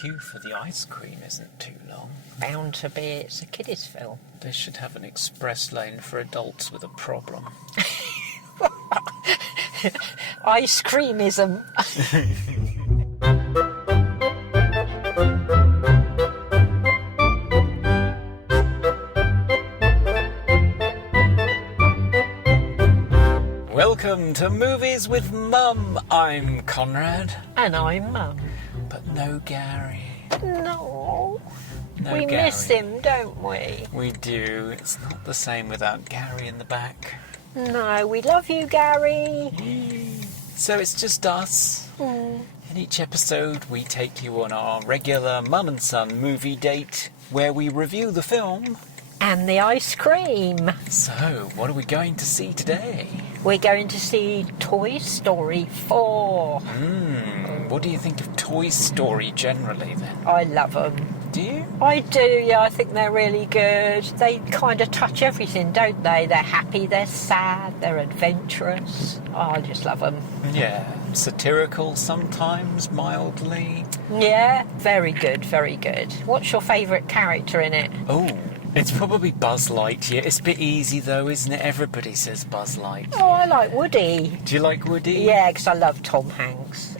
queue for the ice cream isn't too long. Bound to be. It's a kiddies film. They should have an express lane for adults with a problem. Ice creamism. Welcome to Movies with Mum. I'm Conrad. And I'm Mum. But no Gary. No. No we Gary. miss him, don't we? We do. It's not the same without Gary in the back. No, we love you, Gary. So it's just us. In each episode, we take you on our regular mum and son movie date where we review the film. And the ice cream. So, what are we going to see today? We're going to see Toy Story 4. What do you think of Toy Story generally then? I love them. Do you? I do, yeah, I think they're really good. They kind of touch everything, don't they? They're happy, they're sad, they're adventurous. Oh, I just love them. Yeah. Satirical sometimes, mildly. Yeah, very good, very good. What's your favourite character in it? Oh, it's probably Buzz Lightyear. It's a bit easy though, isn't it? Everybody says Buzz Lightyear. Oh, I like Woody. Do you like Woody? Yeah, because I love Tom Hanks.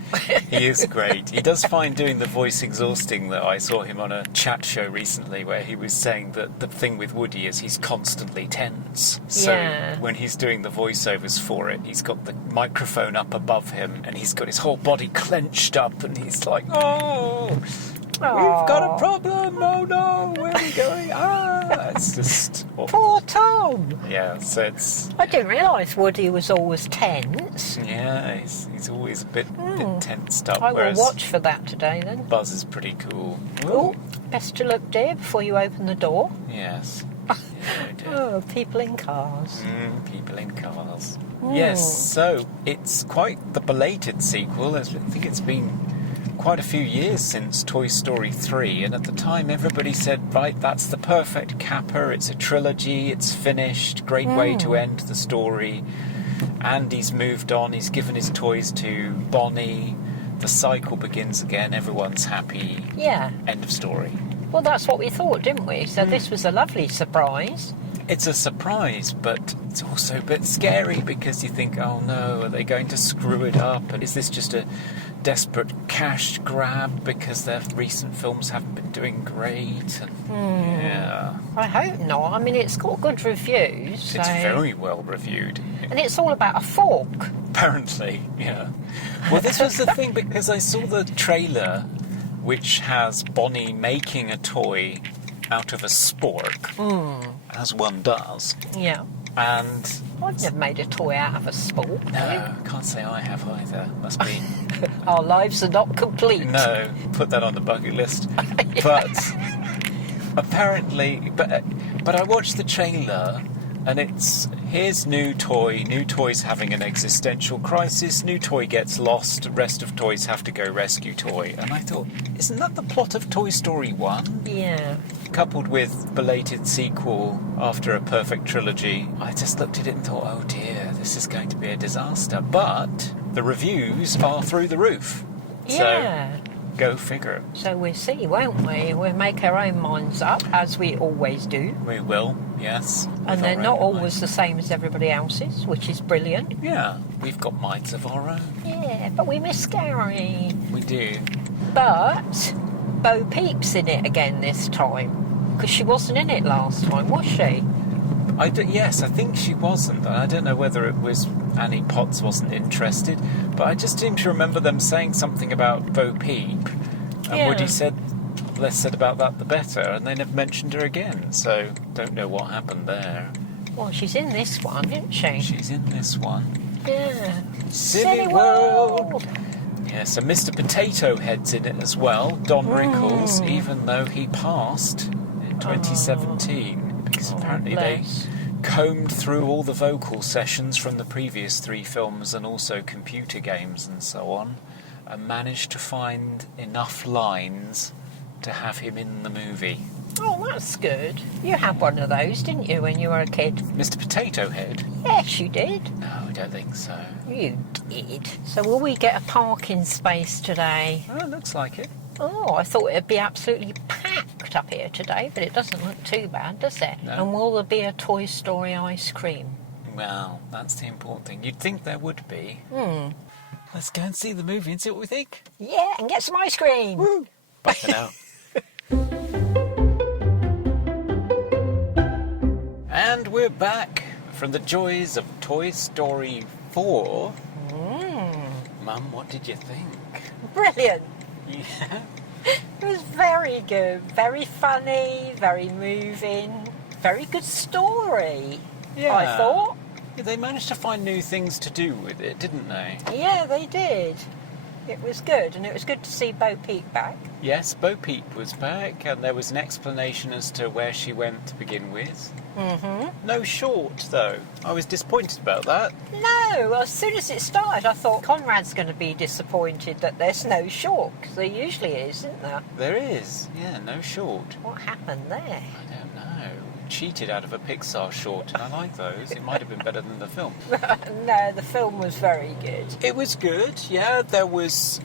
He is great. He does find doing the voice exhausting, though. I saw him on a chat show recently where he was saying that the thing with Woody is he's constantly tense. So when he's doing the voiceovers for it, he's got the microphone up above him and he's got his whole body clenched up and he's like, oh, we've got a problem. Oh no, where are we going? It's just awful. Poor Tom. Yeah, so it's... I didn't realise Woody was always tense. Yeah, he's always a bit tensed up. I will whereas watch for that today then. Buzz is pretty cool. Oh, best to look, dear, before you open the door. Yes. Oh, people in cars. People in cars. Yes, so it's quite the belated sequel. I think it's been quite a few years since Toy Story 3, and at the time everybody said, right, that's the perfect capper, it's a trilogy, it's finished, great way to end the story. Andy's moved on, he's given his toys to Bonnie, the cycle begins again, everyone's happy. Yeah. End of story. Well, that's what we thought, didn't we? So this was a lovely surprise. It's a surprise, but it's also a bit scary because you think, oh no, are they going to screw it up? And is this just a desperate cash grab because their recent films haven't been doing great? And, yeah. I hope not. I mean, it's got good reviews. It's very well reviewed. And it's all about a fork. Apparently, yeah. Well, this was the thing because I saw the trailer which has Bonnie making a toy out of a spork, as one does. Yeah. And I've never made a toy out of a spork. no, can't say I have either. Must be. Our lives are not complete. No, put that on the bucket list. But apparently, but I watched the trailer, and it's here's new toy's having an existential crisis, new toy gets lost, rest of toys have to go rescue toy. And I thought, isn't that the plot of Toy Story 1? Yeah. Coupled with belated sequel after a perfect trilogy, I just looked at it and thought, oh dear, this is going to be a disaster. But the reviews are through the roof. Yeah. So, go figure. So we'll see, won't we? We'll make our own minds up, as we always do. We will, yes. And they're not always the same as everybody else's, which is brilliant. Yeah, we've got minds of our own. Yeah, but we miss Gary. We do. But Bo Peep's in it again this time. Because she wasn't in it last time, was she? Yes, I think she wasn't. I don't know whether it was Annie Potts wasn't interested, but I just seem to remember them saying something about Bo Peep. And Woody said, less said about that the better, and they never mentioned her again, so don't know what happened there. Well, she's in this one, isn't she? She's in this one. Yeah. Silly World! Yeah, so Mr. Potato Head's in it as well, Don Rickles, even though he passed in 2017, because apparently they combed through all the vocal sessions from the previous 3 films and also computer games and so on, and managed to find enough lines to have him in the movie. Oh, that's good. You had one of those, didn't you, when you were a kid? Mr. Potato Head? Yes, you did. No, I don't think so. You did. So will we get a parking space today? Oh, it looks like it. Oh, I thought it'd be absolutely packed up here today, but it doesn't look too bad, does it? No. And will there be a Toy Story ice cream? Well, that's the important thing. You'd think there would be. Let's go and see the movie and see what we think. Yeah, and get some ice cream. Woo! Bye for now. And we're back from the joys of Toy Story 4. Mum, what did you think? Brilliant. Yeah. It was very good, very funny, very moving, very good story, I thought. Yeah, they managed to find new things to do with it, didn't they? Yeah, they did. It was good, and it was good to see Bo Peep back. Yes, Bo Peep was back, and there was an explanation as to where she went to begin with. No short, though. I was disappointed about that. No, as soon as it started, I thought Conrad's going to be disappointed that there's no short, because there usually is, isn't there? There is, yeah, no short. What happened there? I don't know. Cheated out of a Pixar short, and I like those. It might have been better than the film. No, the film was very good. It was good, yeah. There was...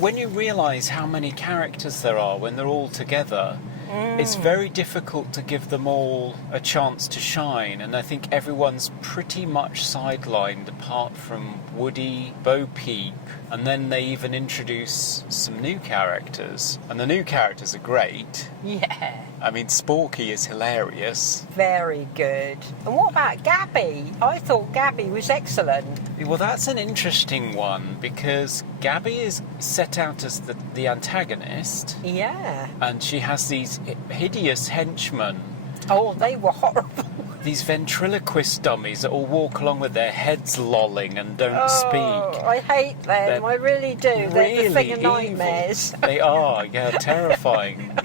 when you realise how many characters there are when they're all together, it's very difficult to give them all a chance to shine, and I think everyone's pretty much sidelined apart from Woody, Bo Peep, and then they even introduce some new characters, and the new characters are great. Yeah, I mean, Sporky is hilarious. very good. And what about Gabby? I thought Gabby was excellent. Well, that's an interesting one, because Gabby is set out as the antagonist, Yeah. and she has these hideous henchmen, Oh, they were horrible. these ventriloquist dummies that all walk along with their heads lolling and don't Oh, speak. I hate them. I really do. They're the thing of evil. nightmares. They are, yeah, terrifying.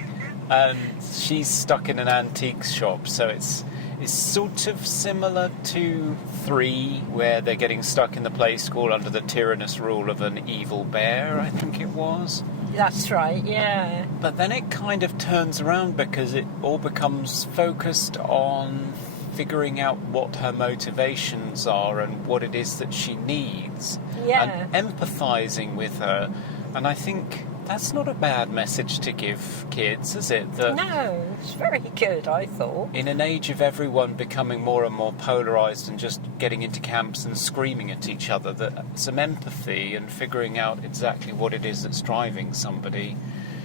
And she's stuck in an antiques shop, so it's sort of similar to 3, where they're getting stuck in the play school under the tyrannous rule of an evil bear, I think it was. That's right, yeah. But then it kind of turns around because it all becomes focused on figuring out what her motivations are and what it is that she needs. Yeah. And empathising with her. And I think that's not a bad message to give kids, is it? That No, it's very good, I thought. in an age of everyone becoming more and more polarised and just getting into camps and screaming at each other, that some empathy and figuring out exactly what it is that's driving somebody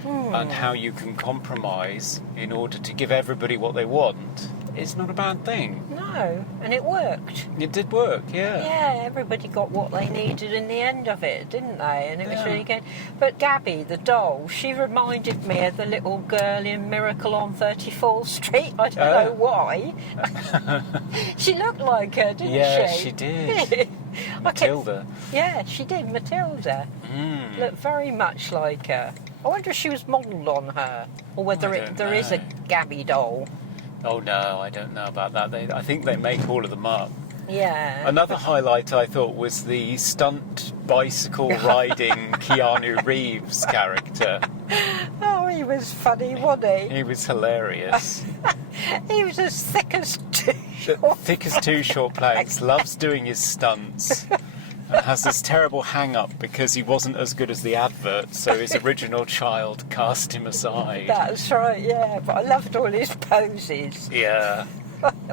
and how you can compromise in order to give everybody what they want is not a bad thing. No, and it worked. It did work, yeah. Yeah, everybody got what they needed in the end of it, didn't they? And it was Yeah. really good. But Gabby, the doll, she reminded me of the little girl in Miracle on 34th Street. I don't know why. She looked like her, didn't Yeah, she? she did. Matilda. Yeah, she did, Matilda. Looked very much like her. I wonder if she was modelled on her, or whether I don't there is a know. Gabby doll. Oh no, I don't know about that. I think they make all of them up. Yeah. Another highlight I thought was the stunt bicycle riding Keanu Reeves character. Oh, he was funny, wasn't He was hilarious. he? He was as thick as two. Thick as 2 short planks, loves doing his stunts, and has this terrible hang-up because he wasn't as good as the advert, so his original child cast him aside. That's right, yeah. But I loved all his poses. Yeah.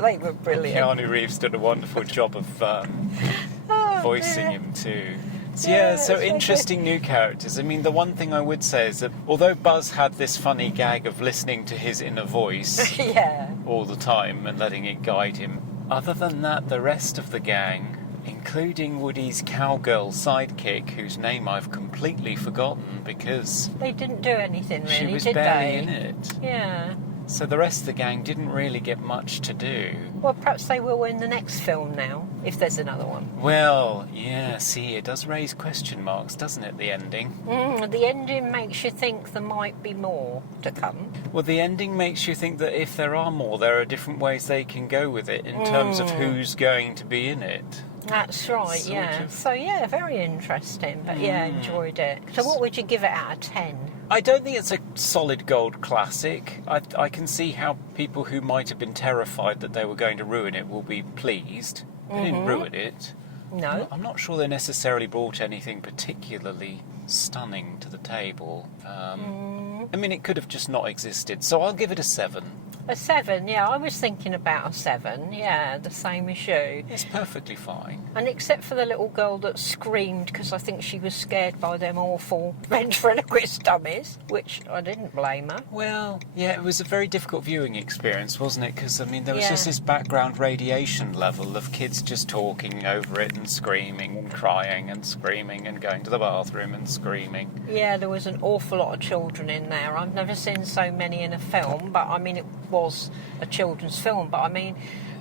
They were brilliant. Keanu Reeves did a wonderful job of Oh, voicing dear. him too. So, Yeah, so it's very interesting new characters. I mean, the one thing I would say is that although Buzz had this funny gag of listening to his inner voice Yeah. all the time and letting it guide him, other than that, the rest of the gang, including Woody's cowgirl sidekick, whose name I've completely forgotten because They didn't do anything really, she was did barely they? in it. Yeah. So the rest of the gang didn't really get much to do. Well, perhaps they will in the next film now, if there's another one. Well, yeah, see, it does raise question marks, doesn't it, the ending? The ending makes you think there might be more to come. Well, the ending makes you think that if there are more, there are different ways they can go with it in terms of who's going to be in it. That's right, Sort yeah. of. So, yeah, very interesting. But, yeah, enjoyed it. So what would you give it out of 10? I don't think it's a solid gold classic. I can see how people who might have been terrified that they were going to ruin it will be pleased. They didn't ruin it. No. I'm not sure they necessarily brought anything particularly stunning to the table. I mean, it could have just not existed, so I'll give it a 7. A 7, yeah. I was thinking about a 7, yeah, the same as you. It's perfectly fine. And except for the little girl that screamed because I think she was scared by them awful ventriloquist dummies, which I didn't blame her. Well, yeah, it was a very difficult viewing experience, wasn't it? Because, I mean, there was Yeah. just this background radiation level of kids just talking over it and screaming and crying and screaming and going to the bathroom and screaming. Yeah, there was an awful lot of children in there. I've never seen so many in a film, but I mean, it was a children's film, but I mean,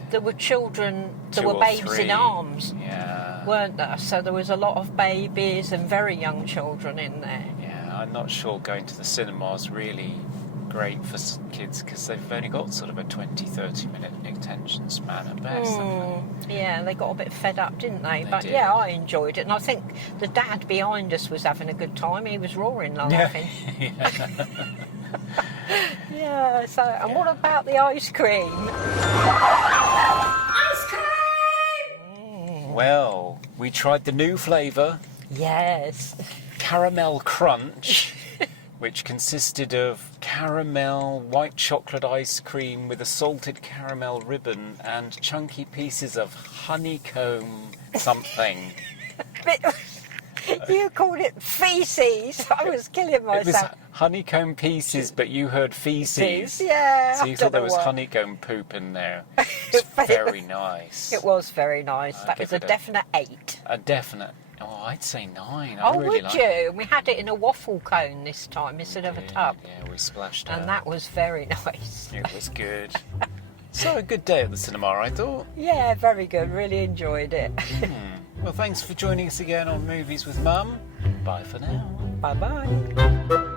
there were children, there 2 were or babes 3. in arms, Yeah. weren't there? So there was a lot of babies and very young children in there. Yeah, I'm not sure going to the cinema is really great for kids because they've only got sort of a 20-30 minute attention span at best, haven't Yeah, they got a bit fed up, didn't they? They But did. yeah, I enjoyed it, and I think the dad behind us was having a good time. He was roaring laughing. they? Yeah. Yeah. So, and what about the ice cream? Ice cream. Well, we tried the new flavour, Yes. Caramel Crunch, which consisted of caramel white chocolate ice cream with a salted caramel ribbon and chunky pieces of honeycomb something. You called it feces. I was killing It was myself. honeycomb pieces, but you heard feces. Yeah. So you I thought don't there know was why. honeycomb poop in there. It's very nice. It was very nice. I'd That was give a it a- definite 8. A definite. Oh, I'd say 9. I Oh, really would like you? We had it in a waffle cone this time instead of a it. tub. Yeah, we splashed And out. that was very nice. It was good. So a good day at the cinema, I thought. Yeah, very good. Really enjoyed it. Well, thanks for joining us again on Movies with Mum. Bye for now. Bye bye.